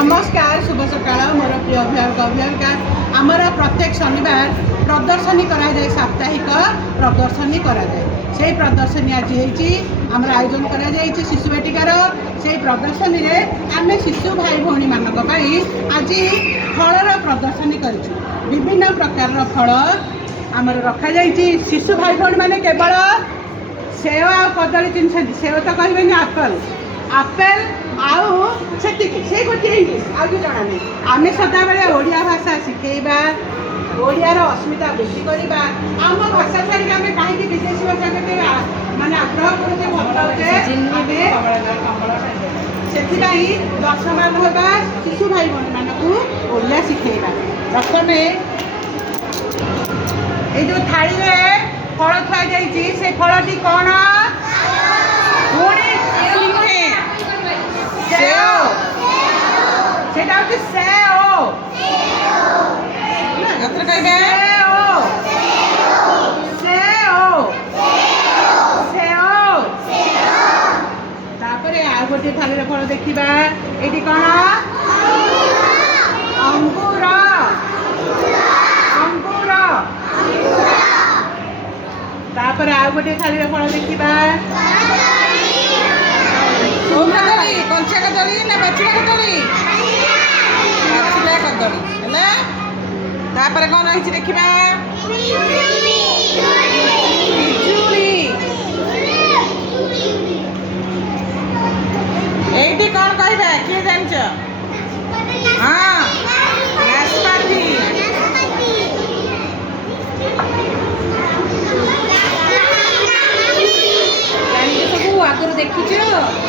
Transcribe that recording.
नमस्कार शुभ सकाळ मोर प्रिय अभिभावक अभिभाविका आमर प्रत्येक शनिवार प्रदर्शनी करा जाए साप्ताहिक प्रदर्शनी करा जाए से प्रदर्शनी आज आमर आयोजन करा जाए शिशु बाटिकार से प्रदर्शनी रे आम शिशु भाई भौणी मानक आज फलर प्रदर्शनी कर विभिन्न प्रकार फल आमर रखा जाए शिशु भाई भौणी मैंने केवल सेव आ कदली चिन्ह सेव तो कहे आपेल आपेल आउ से गोटे इंग्लीश आज जना नहीं आम सदा बेले ओडिया भाषा शिखेबा ओडियार अस्मिता वृद्धि करवा आम भाषा छाड़ी आम कहीं विदेशी भाषा के माने आग्रह करते भलाउे से दर्शमान होगा शिशु भाई भौणी मानक ओडिया शिखेबा प्रथम ये जो थाली में फल थुआ जाइए से फलटी कौन गोटे थाली फल देखा ये कौन अंगूर अंगूर तापर आ गोटे थाली फल देखा कंचा कदली ना पाचिला कदली पाचिला कदली है तापर कौन रही देखा ये कौन कह किए जान हाँ नाशपाती सब आगुरी देखी